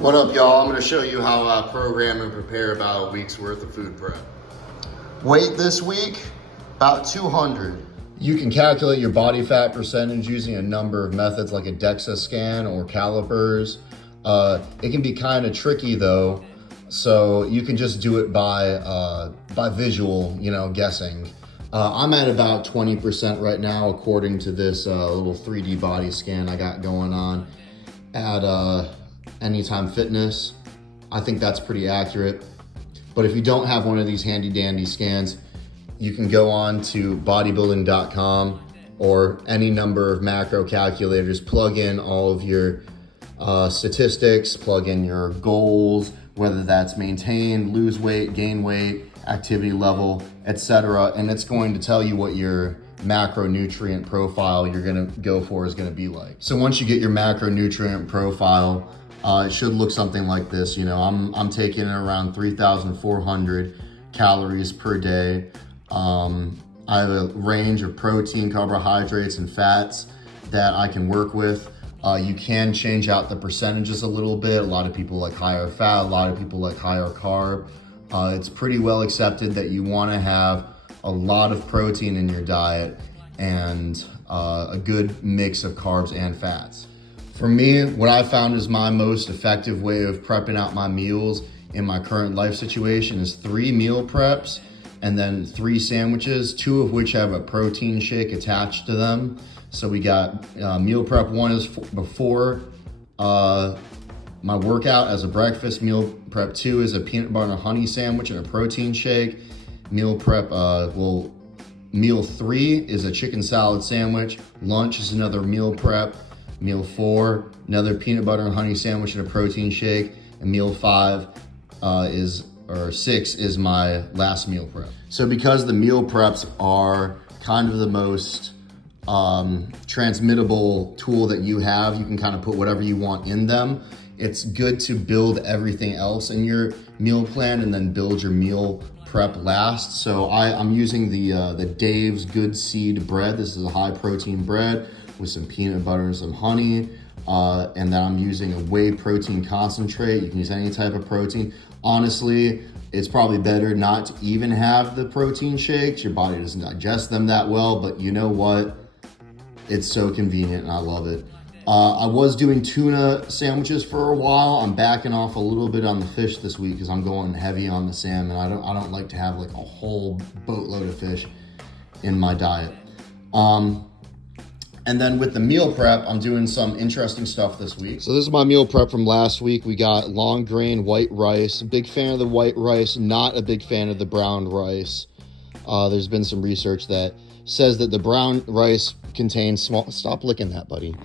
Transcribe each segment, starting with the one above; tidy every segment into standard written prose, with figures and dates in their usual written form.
What up, y'all? I'm going to show you how I program and prepare about a week's worth of food prep. Weight this week, about 200. You can calculate your body fat percentage using a number of methods like a DEXA scan or calipers. It can be kind of tricky though, so you can just do it by visual, guessing. I'm at about 20% right now according to this little 3D body scan I got going on at Anytime Fitness. I think that's pretty accurate. But if you don't have one of these handy dandy scans, you can go on to bodybuilding.com or any number of macro calculators, plug in all of your statistics, plug in your goals, whether that's maintain, lose weight, gain weight, activity level, etc. And it's going to tell you what your macronutrient profile you're gonna go for is gonna be like. So once you get your macronutrient profile, it should look something like this. I'm taking around 3,400 calories per day. I have a range of protein, carbohydrates, and fats that I can work with. You can change out the percentages a little bit. A lot of people like higher fat, a lot of people like higher carb. It's pretty well accepted that you wanna have a lot of protein in your diet and a good mix of carbs and fats. For me, what I found is my most effective way of prepping out my meals in my current life situation is 3 meal preps and then 3 sandwiches, 2 of which have a protein shake attached to them. So we got meal prep 1 is before my workout as a breakfast. Meal prep 2 is a peanut butter and honey sandwich and a protein shake. Meal prep, meal 3 is a chicken salad sandwich. Lunch is another meal prep. Meal 4, another peanut butter and honey sandwich and a protein shake. And meal 5 6 is my last meal prep. So because the meal preps are kind of the most transmittable tool that you have, you can kind of put whatever you want in them. It's good to build everything else in your meal plan and then build your meal prep last. So I'm using the Dave's Good Seed bread. This is a high protein bread with some peanut butter and some honey. And then I'm using a whey protein concentrate. You can use any type of protein. Honestly, it's probably better not to even have the protein shakes. Your body doesn't digest them that well, but you know what? It's so convenient and I love it. I was doing tuna sandwiches for a while. I'm backing off a little bit on the fish this week because I'm going heavy on the salmon. I don't like to have like a whole boatload of fish in my diet. And then with the meal prep, I'm doing some interesting stuff this week. So this is my meal prep from last week. We got long grain white rice. Big fan of the white rice, not a big fan of the brown rice. There's been some research that says that the brown rice contains stop licking that, buddy.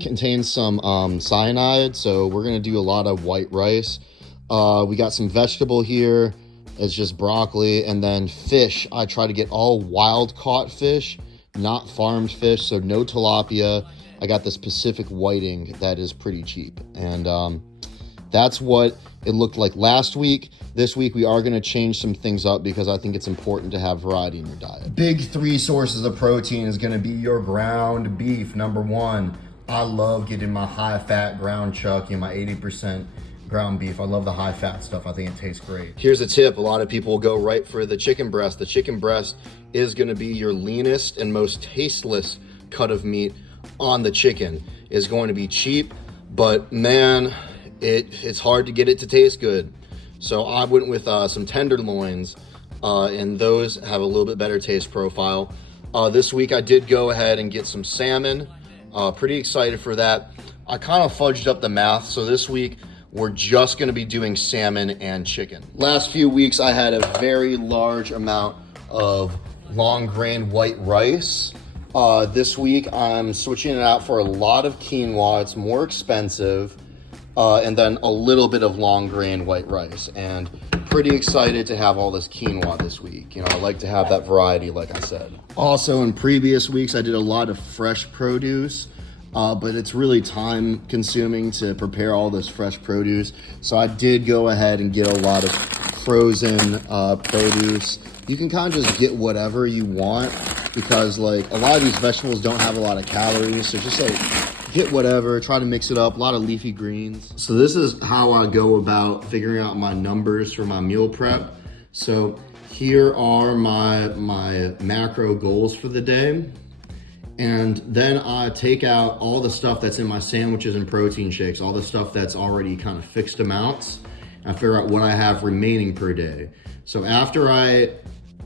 Contains some cyanide, so we're gonna do a lot of white rice. We got some vegetable here. It's just broccoli, and then fish. I try to get all wild caught fish, not farmed fish, so no tilapia. I got this Pacific whiting that is pretty cheap, and that's what it looked like last week. This week we are going to change some things up because I think it's important to have variety in your diet. Big 3 sources of protein is going to be your ground beef. Number 1, I love getting my high fat ground chuck and my 80% ground beef. I love the high fat stuff. I think it tastes great. Here's a tip. A lot of people go right for the chicken breast. The chicken breast is going to be your leanest and most tasteless cut of meat on the chicken. It's going to be cheap, but man, it's hard to get it to taste good. So I went with some tenderloins, and those have a little bit better taste profile. This week I did go ahead and get some salmon. Pretty excited for that. I kind of fudged up the math, so this week we're just going to be doing salmon and chicken. Last few weeks I had a very large amount of long grain white rice. This week I'm switching it out for a lot of quinoa. It's more expensive. And then a little bit of long grain white rice, and pretty excited to have all this quinoa this week. I like to have that variety, like I said. Also, in previous weeks, I did a lot of fresh produce, but it's really time consuming to prepare all this fresh produce. So I did go ahead and get a lot of frozen produce. You can kind of just get whatever you want because like a lot of these vegetables don't have a lot of calories. So just like Get whatever, try to mix it up, a lot of leafy greens. So this is how I go about figuring out my numbers for my meal prep. So here are my macro goals for the day. And then I take out all the stuff that's in my sandwiches and protein shakes, all the stuff that's already kind of fixed amounts. I figure out what I have remaining per day. So after I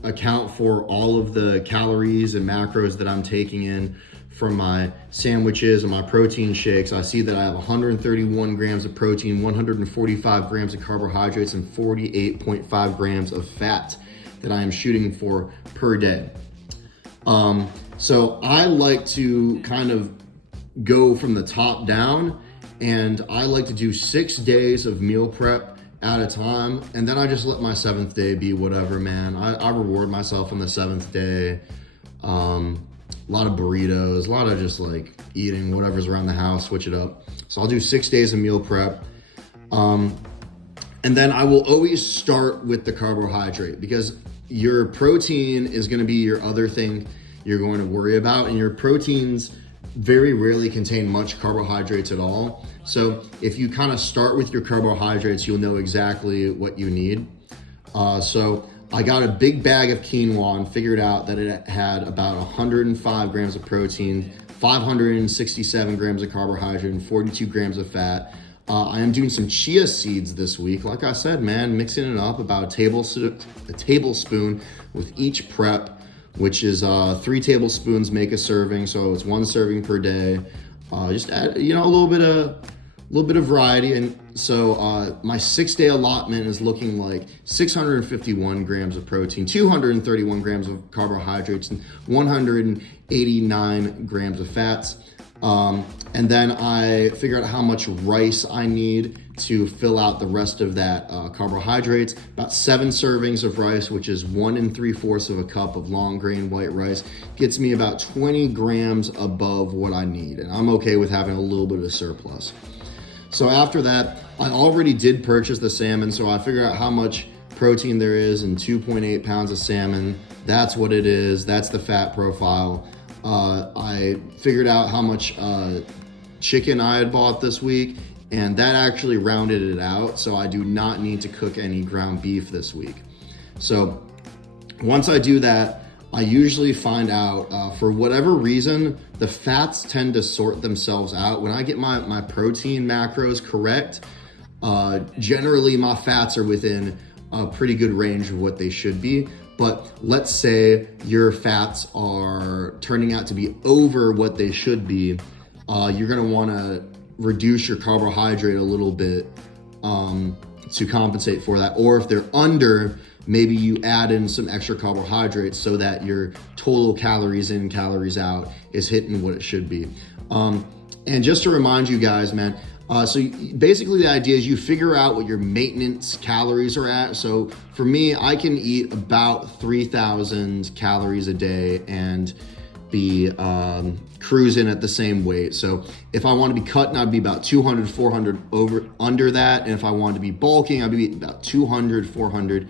account for all of the calories and macros that I'm taking in from my sandwiches and my protein shakes, I see that I have 131 grams of protein, 145 grams of carbohydrates, and 48.5 grams of fat that I am shooting for per day. So I like to kind of go from the top down, and I like to do 6 days of meal prep at a time, and then I just let my 7th day be whatever, man. I reward myself on the 7th day. A lot of burritos, a lot of just like eating whatever's around the house, switch it up. So I'll do 6 days of meal prep. And then I will always start with the carbohydrate, because your protein is gonna be your other thing you're going to worry about, and your proteins very rarely contain much carbohydrates at all. So if you kind of start with your carbohydrates, you'll know exactly what you need. So I got a big bag of quinoa and figured out that it had about 105 grams of protein, 567 grams of carbohydrate, and 42 grams of fat. I am doing some chia seeds this week. Like I said, man, mixing it up about a tablespoon with each prep, which is 3 tablespoons make a serving, so it's 1 serving per day. Just add, a little bit of variety. And so my 6-day allotment is looking like 651 grams of protein, 231 grams of carbohydrates, and 189 grams of fats. And then I figure out how much rice I need to fill out the rest of that carbohydrates. About 7 servings of rice, which is 1 3/4 of a cup of long grain white rice, gets me about 20 grams above what I need. And I'm okay with having a little bit of surplus. So after that, I already did purchase the salmon, so I figure out how much protein there is in 2.8 pounds of salmon. That's what it is, that's the fat profile. I figured out how much chicken I had bought this week, and that actually rounded it out, so I do not need to cook any ground beef this week. So once I do that, I usually find out, for whatever reason, the fats tend to sort themselves out. When I get my protein macros correct, generally my fats are within a pretty good range of what they should be. But let's say your fats are turning out to be over what they should be, you're gonna wanna reduce your carbohydrate a little bit to compensate for that. Or if they're under, maybe you add in some extra carbohydrates so that your total calories in, calories out is hitting what it should be. And just to remind you guys, man, so basically the idea is you figure out what your maintenance calories are at. So for me, I can eat about 3,000 calories a day and be cruising at the same weight. So if I want to be cutting, I'd be about 200, 400 under that. And if I wanted to be bulking, I'd be about 200, 400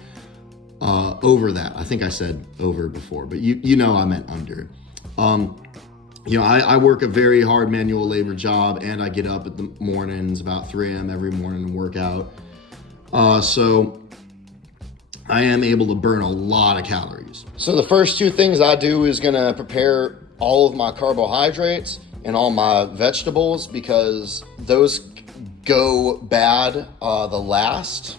over that. I think I said over before, but you know I meant under. I work a very hard manual labor job, and I get up at the mornings about 3 a.m. every morning and work out. So I am able to burn a lot of calories. So the first 2 things I do is gonna prepare all of my carbohydrates and all my vegetables, because those go bad the last.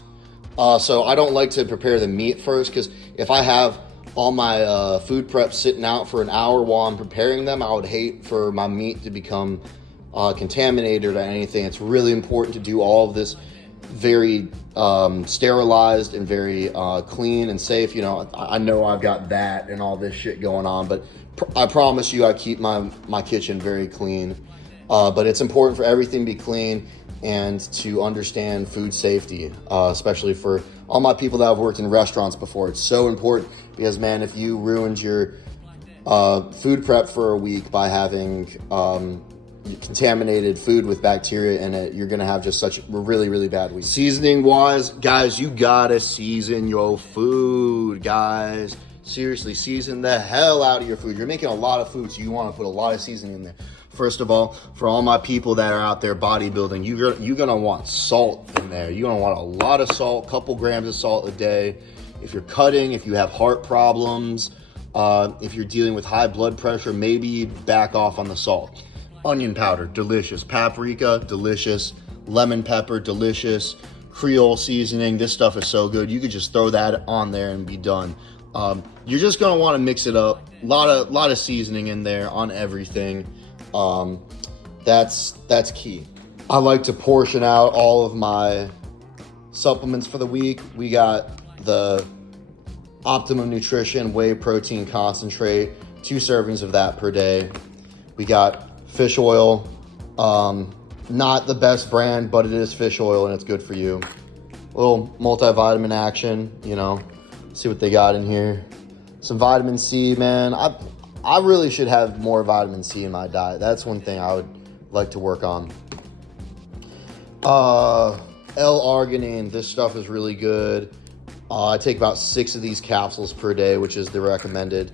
So I don't like to prepare the meat first, because if I have all my food prep sitting out for an hour while I'm preparing them, I would hate for my meat to become contaminated or anything. It's really important to do all of this very sterilized and very clean and safe. I know I've got that and all this shit going on, but I promise you I keep my kitchen very clean. But it's important for everything to be clean and to understand food safety, especially for all my people that have worked in restaurants before. It's so important, because man, if you ruined your food prep for a week by having contaminated food with bacteria in it, you're gonna have just such a really, really bad week. Seasoning wise, guys, you gotta season your food, guys. Seriously, season the hell out of your food. You're making a lot of food, so you wanna put a lot of seasoning in there. First of all, for all my people that are out there bodybuilding, you're gonna want salt in there. You're gonna want a lot of salt, couple grams of salt a day. If you're cutting, if you have heart problems, if you're dealing with high blood pressure, maybe back off on the salt. Onion powder, delicious. Paprika, delicious. Lemon pepper, delicious. Creole seasoning, this stuff is so good. You could just throw that on there and be done. You're just gonna want to mix it up. A lot of seasoning in there on everything. That's key. I like to portion out all of my supplements for the week. We got the Optimum Nutrition Whey Protein Concentrate, 2 servings of that per day. We got fish oil, not the best brand, but it is fish oil and it's good for you. A little multivitamin action, you know, see what they got in here. Some vitamin C, man. I really should have more vitamin C in my diet. That's one thing I would like to work on. L-arginine, this stuff is really good. I take about 6 of these capsules per day, which is the recommended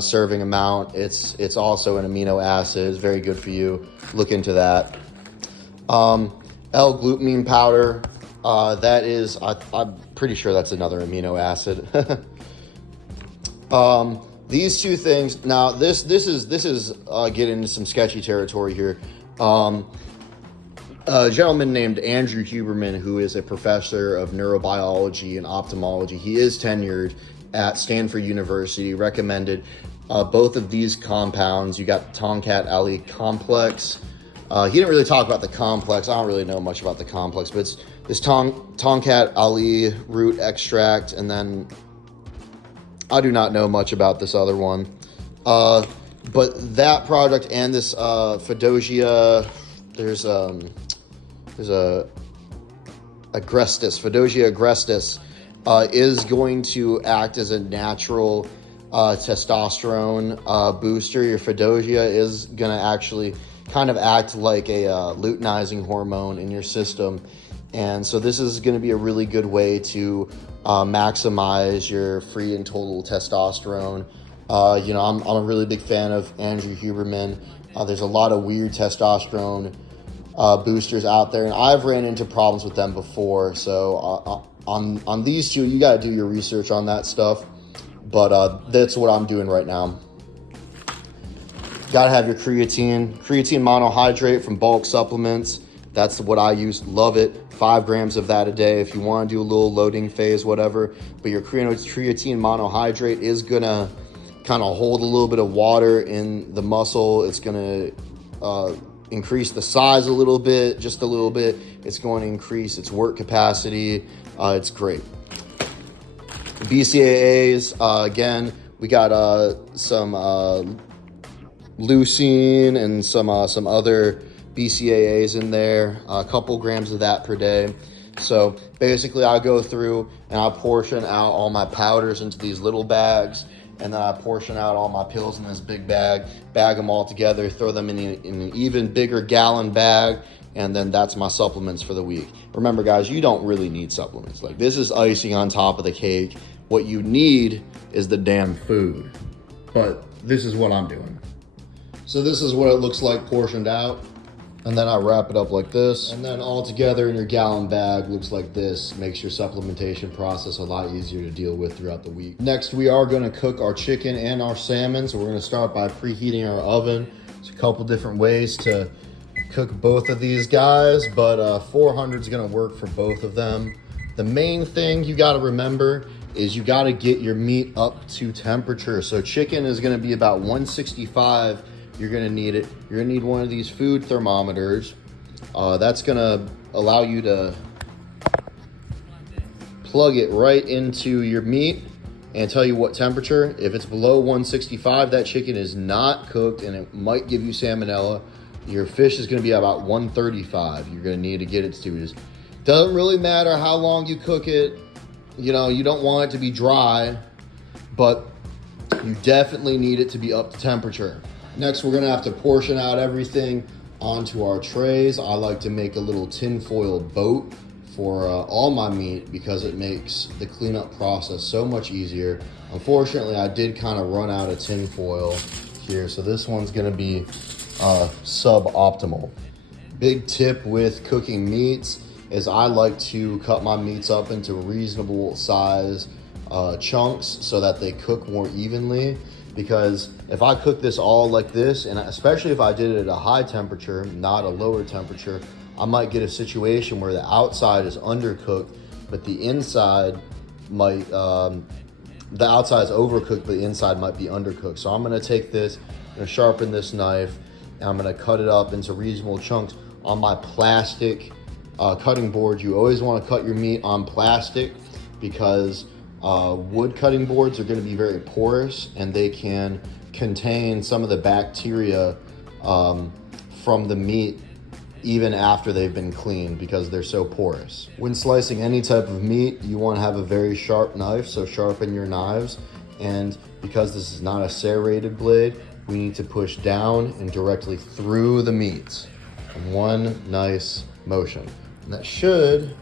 serving amount. It's also an amino acid. It's very good for you. Look into that. L-glutamine powder. That is, I'm pretty sure that's another amino acid. These 2 things. Now, this is getting into some sketchy territory here. A gentleman named Andrew Huberman, who is a professor of neurobiology and ophthalmology. He is tenured at Stanford University, recommended both of these compounds. You got Tongkat Ali complex. He didn't really talk about the complex. I don't really know much about the complex, but it's this Tongkat Ali root extract, and then I do not know much about this other one. But that product and this Fedosia, there's a agrestis, Fedosia agrestis, is going to act as a natural testosterone booster. Your Fedosia is going to actually kind of act like a luteinizing hormone in your system. And so this is going to be a really good way to maximize your free and total testosterone. You know, I'm a really big fan of Andrew Huberman. There's a lot of weird testosterone boosters out there, and I've ran into problems with them before. So on these 2, you got to do your research on that stuff. But that's what I'm doing right now. Got to have your creatine monohydrate from Bulk Supplements. That's what I use. Love it. 5 grams of that a day if you want to do a little loading phase, whatever. But your creatine monohydrate is going to kind of hold a little bit of water in the muscle. It's going to increase the size a little bit, just a little bit. It's going to increase its work capacity. It's great. BCAAs, again, we got some leucine and some other BCAAs in there, a couple grams of that per day. So basically I go through and I portion out all my powders into these little bags, and then I portion out all my pills in this big bag them all together, throw them in an even bigger gallon bag, and then that's my supplements for the week. Remember, guys, you don't really need supplements. Like, this is icing on top of the cake. What you need is the damn food. But this is what I'm doing. So this is what it looks like portioned out. And then I wrap it up like this. And then all together in your gallon bag looks like this. Makes your supplementation process a lot easier to deal with throughout the week. Next, we are gonna cook our chicken and our salmon. So we're gonna start by preheating our oven. There's a couple different ways to cook both of these guys, but 400 is gonna work for both of them. The main thing you gotta remember is you gotta get your meat up to temperature. So chicken is gonna be about 165. You're gonna need it. You're gonna need one of these food thermometers. That's gonna allow you to plug it right into your meat and tell you what temperature. If it's below 165, that chicken is not cooked and it might give you salmonella. Your fish is gonna be about 135. You're gonna need to get it to. It doesn't really matter how long you cook it. You know, you don't want it to be dry, but you definitely need it to be up to temperature. Next, we're gonna have to portion out everything onto our trays. I like to make a little tinfoil boat for all my meat because it makes the cleanup process so much easier. Unfortunately, I did kind of run out of tinfoil here, so this one's gonna be suboptimal. Big tip with cooking meats is I like to cut my meats up into reasonable size chunks so that they cook more evenly. Because if I cook this all like this, and especially if I did it at a high temperature, not a lower temperature, I might get a situation where the outside is undercooked, but the inside might, the outside is overcooked, but the inside might be undercooked. So I'm gonna take this, I'm gonna sharpen this knife, and I'm gonna cut it up into reasonable chunks on my plastic cutting board. You always wanna cut your meat on plastic because wood cutting boards are gonna be very porous and they can contain some of the bacteria from the meat even after they've been cleaned because they're so porous. When slicing any type of meat, you want to have a very sharp knife, so sharpen your knives. And because this is not a serrated blade, we need to push down and directly through the meat in one nice motion. And that should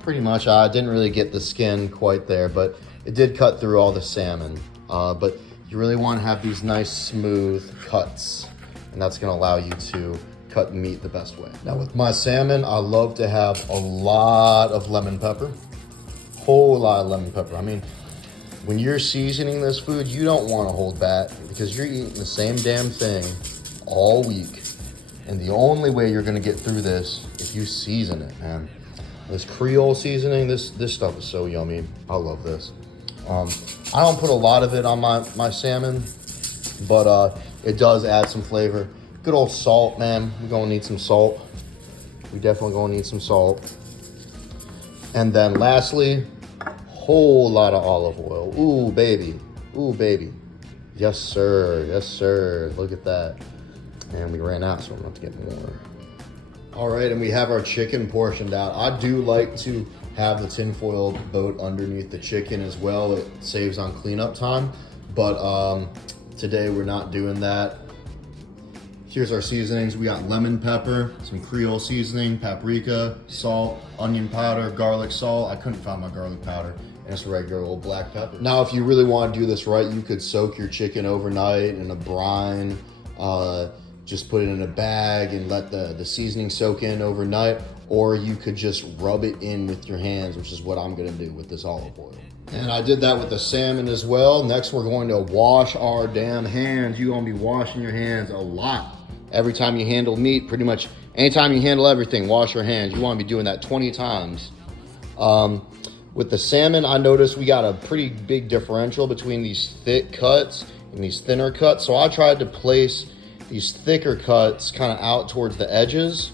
pretty much, I didn't really get the skin quite there, but it did cut through all the salmon. But you really want to have these nice smooth cuts, and that's going to allow you to cut the meat the best way. Now with my salmon, I love to have a lot of lemon pepper, whole lot of lemon pepper. I mean, when you're seasoning this food, you don't want to hold back because you're eating the same damn thing all week. And the only way you're gonna get through this if you season it, man. This Creole seasoning, this stuff is so yummy. I love this. I don't put a lot of it on my salmon, but it does add some flavor. Good old salt, man. We're gonna need some salt. We definitely gonna need some salt. And then lastly, whole lot of olive oil. Ooh, baby. Ooh, baby. Yes, sir. Yes, sir. Look at that. And we ran out, so I'm gonna have to get more. All right, and we have our chicken portioned out. I do like to have the tinfoil boat underneath the chicken as well. It saves on cleanup time, but today we're not doing that. Here's our seasonings. We got lemon pepper, some Creole seasoning, paprika, salt, onion powder, garlic salt. I couldn't find my garlic powder, and it's regular old black pepper. Now, if you really want to do this right, you could soak your chicken overnight in a brine, just put it in a bag and let the seasoning soak in overnight, or you could just rub it in with your hands, which is what I'm gonna do with this olive oil. And I did that with the salmon as well. Next, we're going to wash our damn hands. You're gonna be washing your hands a lot. Every time you handle meat, pretty much anytime you handle everything, wash your hands. You wanna be doing that 20 times. With the salmon, I noticed we got a pretty big differential between these thick cuts and these thinner cuts. So I tried to place these thicker cuts kind of out towards the edges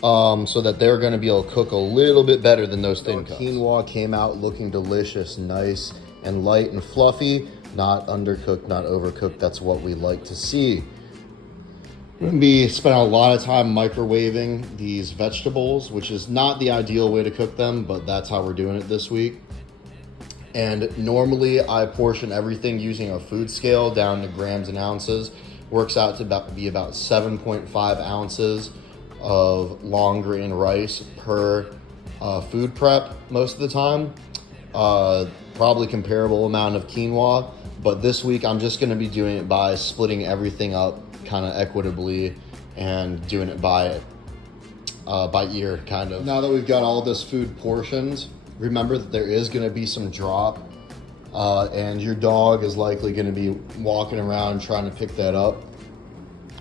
so that they're gonna be able to cook a little bit better than those thin cuts. Quinoa came out looking delicious, nice and light and fluffy, not undercooked, not overcooked. That's what we like to see. We're gonna be spending a lot of time microwaving these vegetables, which is not the ideal way to cook them, but that's how we're doing it this week. And normally I portion everything using a food scale down to grams and ounces. Works out to be about 7.5 ounces of long grain rice per food prep most of the time. Probably comparable amount of quinoa, but this week I'm just gonna be doing it by splitting everything up kind of equitably and doing it by ear, kind of. Now that we've got all this food portioned, remember that there is gonna be some drop and your dog is likely gonna be walking around trying to pick that up.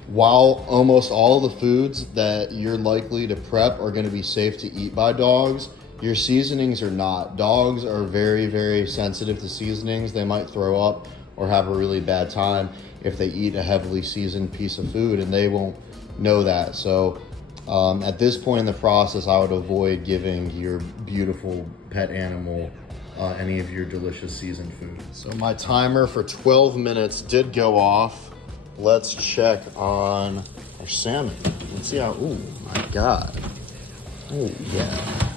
While almost all the foods that you're likely to prep are gonna be safe to eat by dogs, your seasonings are not. Dogs are very, very sensitive to seasonings. They might throw up or have a really bad time if they eat a heavily seasoned piece of food, and they won't know that. So at this point in the process, I would avoid giving your beautiful pet animal any of your delicious seasoned food. So my timer for 12 minutes did go off. Let's check on our salmon. Let's see how, oh my God. Oh yeah.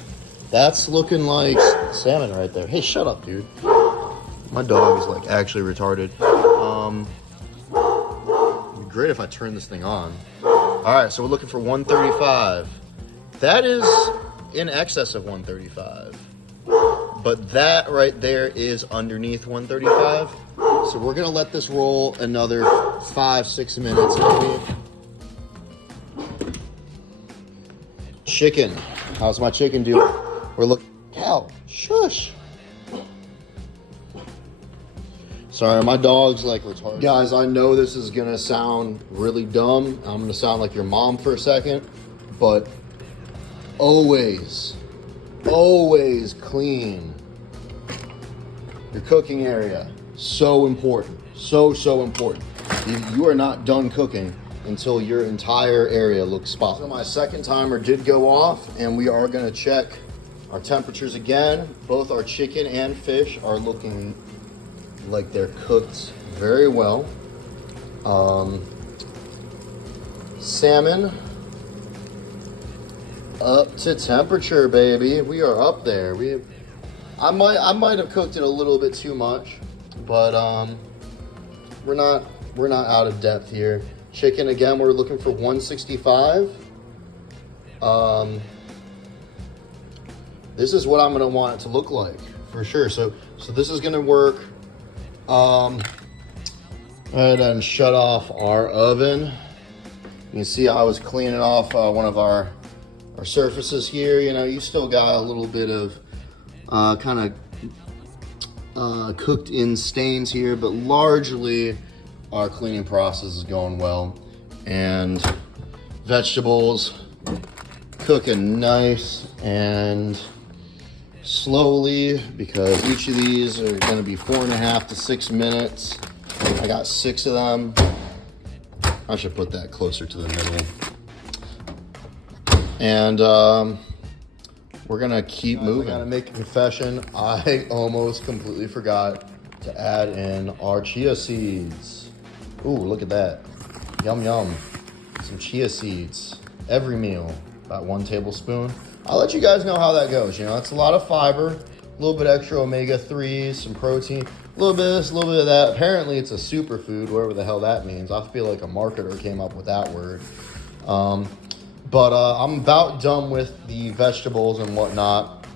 That's looking like salmon right there. Hey, shut up, dude. My dog is like actually retarded. It'd be great if I turned this thing on. All right, so we're looking for 135. That is in excess of 135. But that right there is underneath 135. So we're gonna let this roll another 5-6 minutes maybe. chicken. How's my chicken doing? We're looking, cow, shush. Sorry, my dog's like retarded. Guys, I know this is gonna sound really dumb. I'm gonna sound like your mom for a second, but always clean your cooking area. So important, so important. You are not done cooking until your entire area looks spotless. So my second timer did go off, and we are gonna check our temperatures again. Both our chicken and fish are looking like they're cooked very well. Salmon up to temperature, baby. We are up there. I might have cooked it a little bit too much, but we're not out of depth here. Chicken, again, we're looking for 165. This is what I'm gonna want it to look like for sure. So this is gonna work. Go ahead and shut off our oven. You can see I was cleaning off one of our surfaces here. You know, you still got a little bit of kind of cooked in stains here, but largely our cleaning process is going well. And vegetables cooking nice and slowly, because each of these are going to be 4.5 to 6 minutes. I got 6 of them. I should put that closer to the middle. And we're gonna keep moving. I gotta make a confession. I almost completely forgot to add in our chia seeds. Ooh, look at that. Yum, yum. Some chia seeds. Every meal, about 1 tablespoon. I'll let you guys know how that goes. You know, it's a lot of fiber, a little bit extra omega-3s, some protein, a little bit of this, a little bit of that. Apparently it's a superfood, whatever the hell that means. I feel like a marketer came up with that word. But I'm about done with the vegetables and whatnot.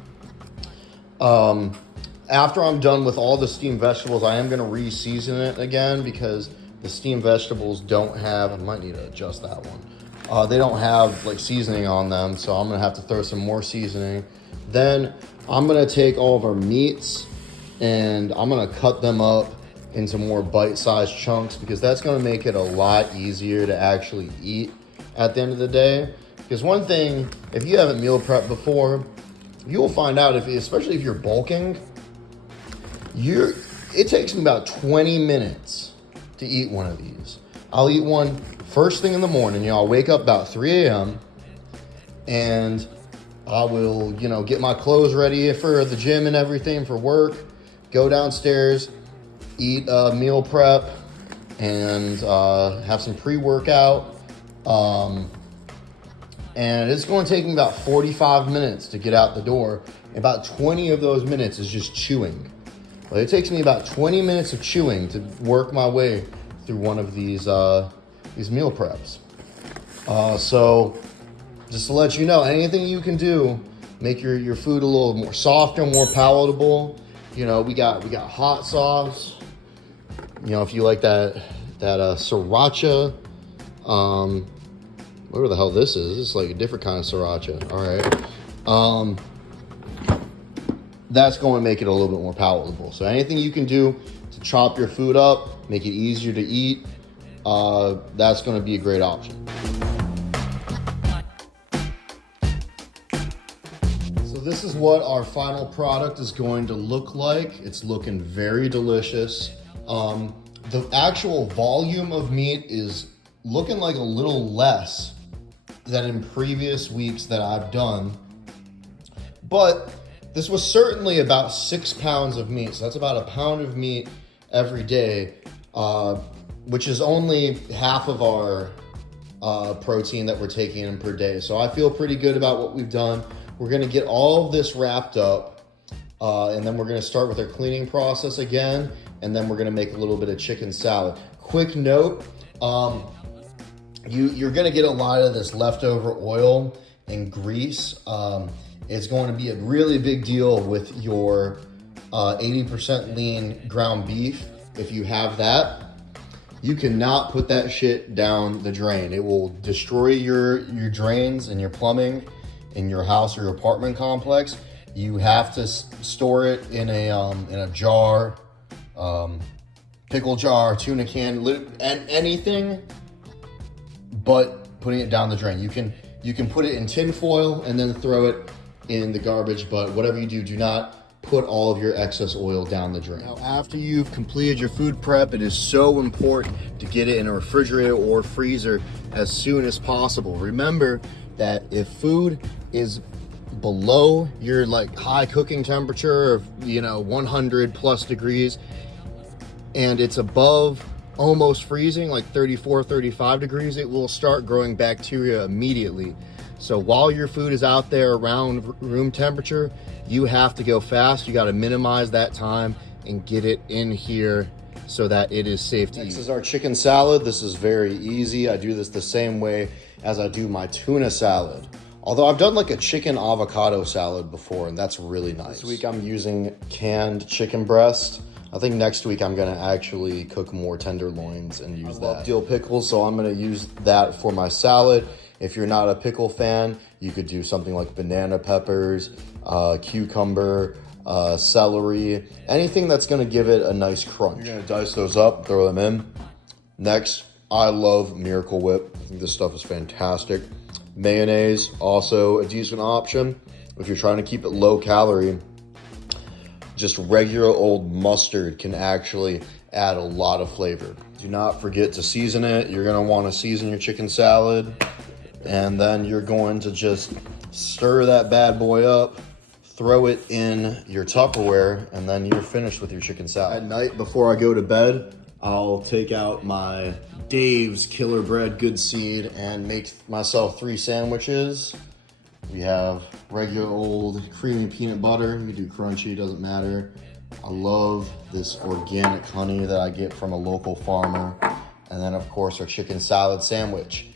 After I'm done with all the steamed vegetables, I am gonna re-season it again, because the steamed vegetables don't have, I might need to adjust that one. They don't have like seasoning on them, so I'm gonna have to throw some more seasoning. Then I'm gonna take all of our meats and I'm gonna cut them up into more bite-sized chunks, because that's gonna make it a lot easier to actually eat at the end of the day. Because one thing, if you haven't meal prepped before, you'll find out, especially if you're bulking, it takes me about 20 minutes to eat one of these. I'll eat one first thing in the morning. You know, I'll wake up about 3 a.m. and I will, you know, get my clothes ready for the gym and everything for work, go downstairs, eat a meal prep, and have some pre-workout. And it's going to take me about 45 minutes to get out the door. About 20 of those minutes is just chewing. Well, it takes me about 20 minutes of chewing to work my way through one of these meal preps. So just to let you know, anything you can do, make your food a little more softer, more palatable. You know, we got hot sauce. You know, if you like that sriracha, whatever the hell this is. This is like a different kind of sriracha. All right. That's going to make it a little bit more palatable. So anything you can do to chop your food up, make it easier to eat, that's going to be a great option. So this is what our final product is going to look like. It's looking very delicious. The actual volume of meat is looking like a little less than in previous weeks that I've done, but this was certainly about 6 pounds of meat. So that's about 1 pound of meat every day, which is only half of our protein that we're taking in per day. So I feel pretty good about what we've done. We're gonna get all of this wrapped up, and then we're gonna start with our cleaning process again, and then we're gonna make a little bit of chicken salad. Quick note, you're gonna get a lot of this leftover oil and grease. It's going to be a really big deal with your 80% lean ground beef. If you have that, you cannot put that shit down the drain. It will destroy your drains and your plumbing, in your house or your apartment complex, you have to store it in a jar, pickle jar, tuna can, and anything but putting it down the drain. You can put it in tin foil and then throw it in the garbage, but whatever you do, do not put all of your excess oil down the drain. Now, after you've completed your food prep, it is so important to get it in a refrigerator or freezer as soon as possible. Remember that if food is below your like high cooking temperature of 100 plus degrees, and it's above almost freezing, like 34, 35 degrees, it will start growing bacteria immediately. So while your food is out there around room temperature, you have to go fast. You got to minimize that time and get it in here so that it is safe to eat. This is our chicken salad. This is very easy. I do this the same way as I do my tuna salad. Although I've done like a chicken avocado salad before, and that's really nice. This week I'm using canned chicken breast. I think next week I'm gonna actually cook more tenderloins and use that. I love dill pickles, so I'm gonna use that for my salad. If you're not a pickle fan, you could do something like banana peppers, cucumber, celery, anything that's gonna give it a nice crunch. You're gonna dice those up, throw them in. Next, I love Miracle Whip. I think this stuff is fantastic. Mayonnaise, also a decent option. If you're trying to keep it low calorie, just regular old mustard can actually add a lot of flavor. Do not forget to season it. You're gonna wanna season your chicken salad, and then you're going to just stir that bad boy up, throw it in your Tupperware, and then you're finished with your chicken salad. At night, before I go to bed, I'll take out my Dave's Killer Bread Good Seed and make myself 3 sandwiches. We have regular old creamy peanut butter. You do crunchy, doesn't matter. I love this organic honey that I get from a local farmer. And then of course our chicken salad sandwich.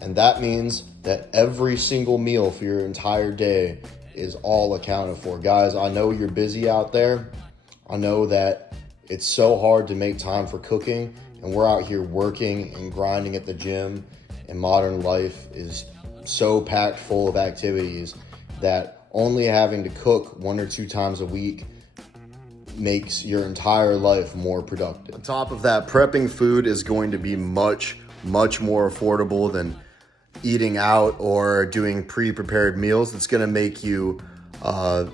And that means that every single meal for your entire day is all accounted for. Guys, I know you're busy out there. I know that it's so hard to make time for cooking, and we're out here working and grinding at the gym, and modern life is so packed full of activities that only having to cook 1 or 2 times a week makes your entire life more productive. On top of that, prepping food is going to be much more affordable than eating out or doing pre-prepared meals. It's gonna make you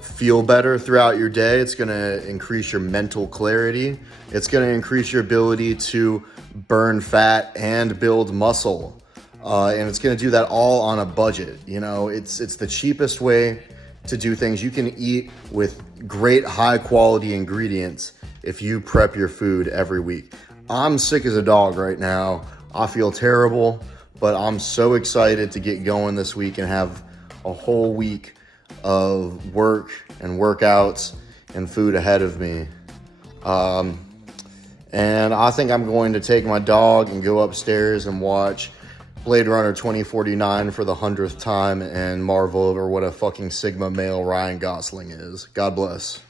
feel better throughout your day. It's gonna increase your mental clarity. It's gonna increase your ability to burn fat and build muscle. And it's gonna do that all on a budget. It's the cheapest way to do things. You can eat with great high quality ingredients if you prep your food every week. I'm sick as a dog right now. I feel terrible, but I'm so excited to get going this week and have a whole week of work and workouts and food ahead of me. And I think I'm going to take my dog and go upstairs and watch Blade Runner 2049 for the 100th time and marvel over what a fucking Sigma male Ryan Gosling is. God bless.